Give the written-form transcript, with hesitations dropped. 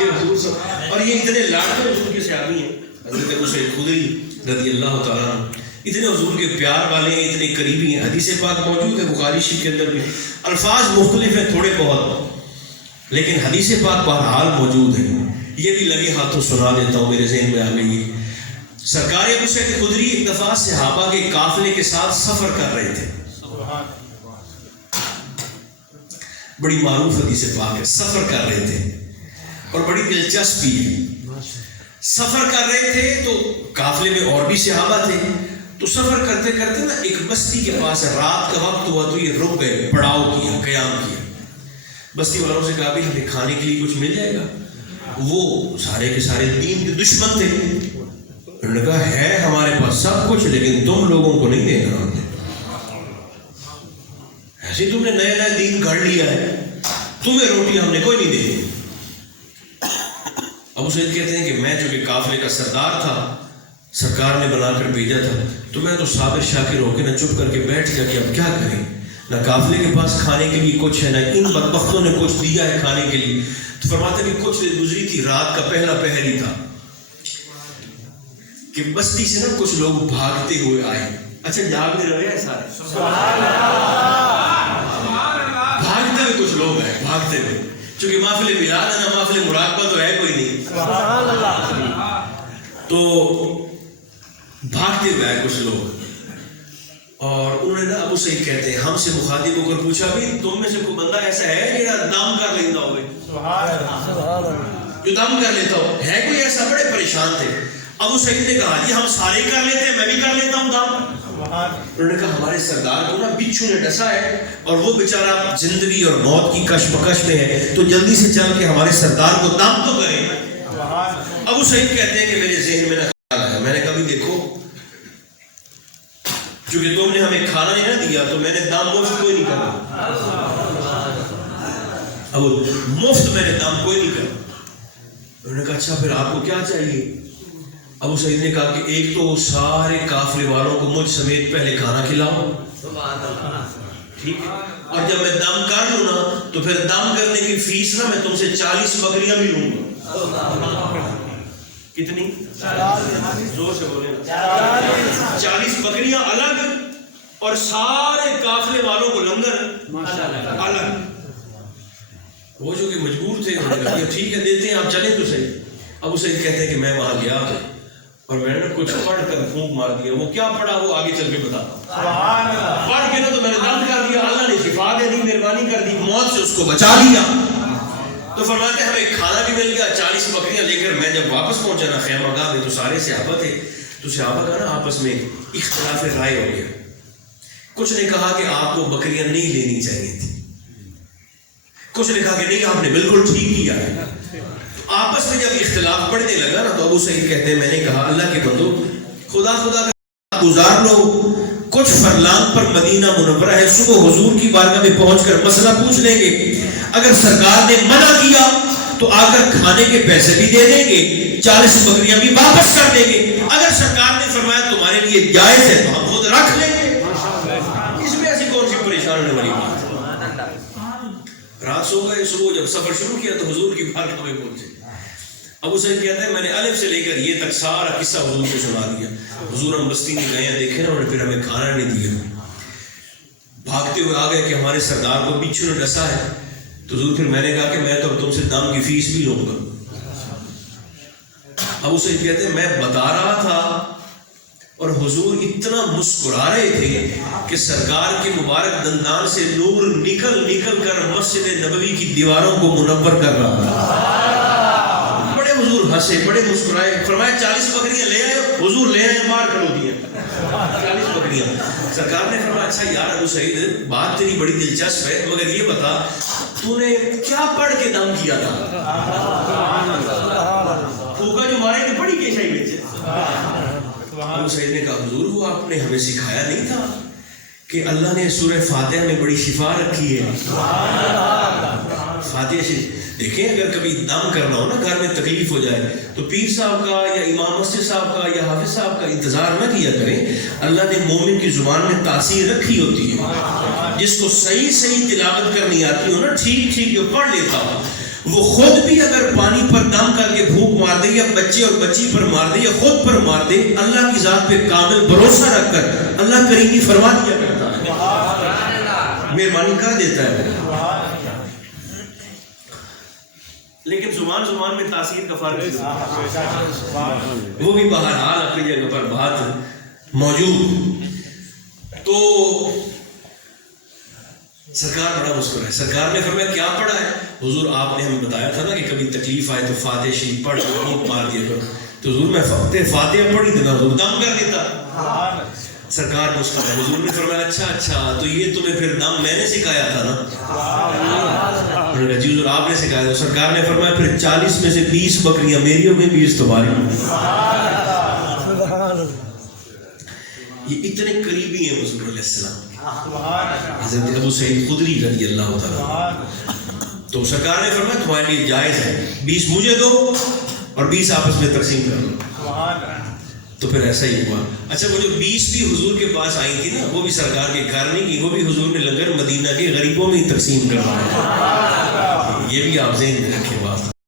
کہ حضور اور یہ اتنے لاڈلے حضور کے صحابی ہیں، حضرت ابو سعید خدری رضی اللہ تعالیٰ عنہ، اتنے حضور کے پیار والے ہیں، اتنے قریبی ہیں. حدیث پاک موجود ہے بخاری شریف کے اندر بھی، الفاظ مختلف ہیں تھوڑے بہت، لیکن حدیث پاک بہرحال موجود ہے. یہ بھی لگے ہاتھوں سنا دیتا ہوں، میرے ذہن میں آ گئی ہے. سرکار ابو سعید خدری ایک دفعہ صحابہ کے قافلے کے ساتھ سفر کر رہے تھے. بڑی معروف حدیث پاک ہے، سفر کر رہے تھے اور بڑی دلچسپ بھی ہے. سفر کر رہے تھے تو قافلے میں اور بھی صحابہ تھے، تو سفر کرتے کرتے نا ایک بستی کے پاس رات کا وقت ہوا تو یہ رک گئے، پڑاؤ کیا، قیام کیا. بستی والوں سے کہا بھی ہمیں کھانے کے لیے کچھ مل جائے گا. وہ سارے کے سارے دین کے دشمن تھے. انہوں نے کہا ہے ہمارے پاس سب کچھ، لیکن تم لوگوں کو نہیں دینا. ایسے تم نے نئے نئے دین گھڑ لیا ہے، تمہیں روٹی ہم نے کوئی نہیں دینی. ابو سعید کہتے ہیں کہ میں چونکہ قافلے کا سردار تھا، سرکار نے بنا کر بھیجا تھا، تو میں تو صابر شاکر ہو کے نہ چپ کر کے بیٹھ گیا کہ اب کیا کریں. نہ قافلے کے پاس کھانے کے لیے کچھ ہے، نہ ان بدبختوں نے کچھ دیا ہے کھانے کے لیے. تو فرماتے کہ کچھ دیر گزری تھی، رات کا پہلا پہر ہی تھا کہ بستی سے نا کچھ لوگ بھاگتے ہوئے آئے. اچھا جاگتے رہے ہیں سارے، بھاگتے ہوئے کچھ لوگ آئے، بھاگتے ہوئے، چونکہ محفل میلاد ہے نا، محفل مراقبہ تو ہے کوئی نہیں، تو بھاگتے ہوئے آئے کچھ لوگ. اور انہوں نے نا ابو سعید کہتے ہیں ہم سے مخاطب ہو کر پوچھا بھی تم میں سے کوئی بندہ ایسا ہے جو دم کر لیتا ہو، جو دم کر لیتا ہو ہے کوئی ایسا؟ بڑے پریشان تھے. ابو سعید نے کہا جی ہم سارے کر لیتے ہیں، میں بھی کر لیتا ہوں دم. انہوں نے کہا ہمارے سردار کو نا بچھو نے ڈسا ہے اور وہ بیچارہ زندگی اور موت کی کشمکش میں ہے، تو جلدی سے چل کے ہمارے سردار کو دم تو کریں. ابو سعید کہتے ہیں کہ میرے ذہن میں نہ خیال ہے، میں نے کبھی دیکھو چونکہ تم نے ہمیں کھانا نہیں نہ دیا تو میں نے دم مفت کوئی نہیں کرنا. اب مفت میں نے دم کوئی نہیں کرنا. انہوں نے کہا اچھا پھر آپ کو کیا چاہیے؟ ابو سعید نے کہا کہ ایک تو سارے قافلے والوں کو مجھ سمیت پہلے کھانا کھلاؤ، ٹھیک ہے، اور جب میں دم کر لوں نا تو پھر دم کرنے کی فیس نا میں تم سے 40 بکریاں بھی لوں گا. کتنی؟ زور سے بولے. 40 بکریاں الگ اور سارے قافلے والوں کو لنگر الگ. وہ جو کہ مجبور تھے انہوں نے کہا ٹھیک ہے دیتے ہیں، آپ چلیں تو صحیح. ابو سعید کہتے ہیں کہ میں وہاں گیا اور میں نے کچھ پڑھ کر پھونک مار دیا. وہ کیا پڑھا وہ آگے چل کے بتاتا. پڑھ کے نا تو میں نے دم کر دیا، اللہ نے شفا دے دی، مہربانی کر دی، موت سے اس کو بچا لیا. تو فرماتے ہیں ہمیں کھانا بھی مل گیا. 40 بکریاں لے کر میں جب واپس پہنچا نا خیمہ گاہ میں تو سارے صحابہ تھے، تو صحابہ کا نا آپس میں اختلاف رائے ہو گیا. کچھ نے کہا کہ آپ کو بکریاں نہیں لینی چاہیے تھی، کچھ نے کہا کہ نہیں آپ نے بالکل ٹھیک کیا ہے. آپس میں جب اختلاف بڑھنے لگا نا تو ابو سعید کہتے ہیں میں نے کہا اللہ کے بندو خدا کا گزار لو، کچھ فرلانگ پر مدینہ منورہ ہے، صبح حضور کی بارگاہ میں پہنچ کر مسئلہ پوچھ لیں گے. اگر سرکار نے منع کیا تو آ کر کھانے کے پیسے بھی دے دیں گے، 40 بکریاں بھی واپس کر دیں گے. اگر سرکار نے فرمایا تمہارے لیے جائز ہے تو ہم خود رکھ لیں گے. اس میں ایسی کون سی پریشان ہونے والی بات؟ رات سو گئے، صبح جب سفر شروع کیا تو حضور کی بارگاہ میں پہنچے. ابو سعید کہتے ہیں میں نے الف سے لے کر یہ تک سارا قصہ حضور کو سنا دیا. حضور ہم بستی میں گئے ہیں، دیکھے نا انہوں نے پھر ہمیں کھانا نہیں دیا. بھاگتے ہوئے آ گئے کہ ہمارے سردار کو بچھو نے ڈسا ہے. تو حضور پھر میں نے کہا کہ میں تو تم سے دم کی فیس بھی لوں گا. ابو سعید کہتے ہیں میں بتا رہا تھا اور حضور اتنا مسکرا رہے تھے کہ سرکار کے مبارک دندان سے نور نکل نکل کر مسجد نبوی کی دیواروں کو منور کر رہا تھا. بڑے حضور ہنسے، بڑے مسکرائے. فرمایا 40 بکریاں لے آئے؟ حضور لے آئے، مار کھڑو دیا 40 بکریاں. سرکار نے فرمایا اچھا یار ابو سعید بات تیری بڑی دلچسپ ہے، مگر یہ بتا تو نے کیا پڑھ کے دم کیا تھا؟ پھوکا جو مارے تھے پڑھی کے شاہی بچے. ابو سعید نے کہا حضور وہ آپ نے ہمیں سکھایا نہیں تھا کہ اللہ نے سورہ فاتحہ میں بڑی شفا رکھی ہے. فاتحہ شریف دیکھیں اگر کبھی دم کرنا ہو نا گھر میں تکلیف ہو جائے تو پیر صاحب کا یا امام مسجد صاحب کا یا حافظ صاحب کا انتظار نہ کیا کریں. اللہ نے مومن کی زبان میں تاثیر رکھی ہوتی ہے. جس کو صحیح صحیح تلاوت کرنی آتی ہو نا، ٹھیک ٹھیک جو پڑھ لیتا ہو، وہ خود بھی اگر پانی پر دم بچے اور بچی پر مار دے یا خود پر مار دے، اللہ کی ذات پہ کامل بھروسہ رکھ کر اللہ کریمی فرما دیا کرتا ہے، مہربانی کر دیتا ہے۔ لیکن زبان میں تاثیر کا فرق ہے، وہ بھی بہرحال اپنی جگہ پر بات موجود۔ تو سرکار بڑا مسکرا ہے، سرکار نے فرمایا کیا پڑھا ہے؟ حضور آپ نے ہمیں بتایا تھا نا کہ کبھی تکلیف آئے تو فاتح شریف پڑھ خوب مار دیا کرو، تو حضور میں فاتحہ پڑھی دینا، حضور دم کر دیتا۔ سرکار مسکرا، حضور نے فرمایا اچھا تو یہ تمہیں پھر دم میں نے سکھایا تھا نا؟ جی حضور آپ نے سکھایا تھا۔ سرکار نے فرمایا پھر 40 میں سے 20 بکریاں میری ہو گئی، 20 تمہاری۔ یہ اتنے قریبی ہیں حضور علیہ السلام، حضرت ابو سعید خدری رضی اللہ تعالیٰ۔ تو سرکار نے فرمایا تمہارے لیے جائز ہے، 20 مجھے دو اور 20 آپس میں تقسیم کر لو۔ تو پھر ایسا ہی ہوا۔ اچھا وہ جو 20 بھی حضور کے پاس آئی تھی نا، وہ بھی سرکار کے گھر نہیں کی، وہ بھی حضور نے لنگر مدینہ کے غریبوں میں ہی تقسیم کروایا۔ یہ بھی آپ ذہن میں رکھیں بات۔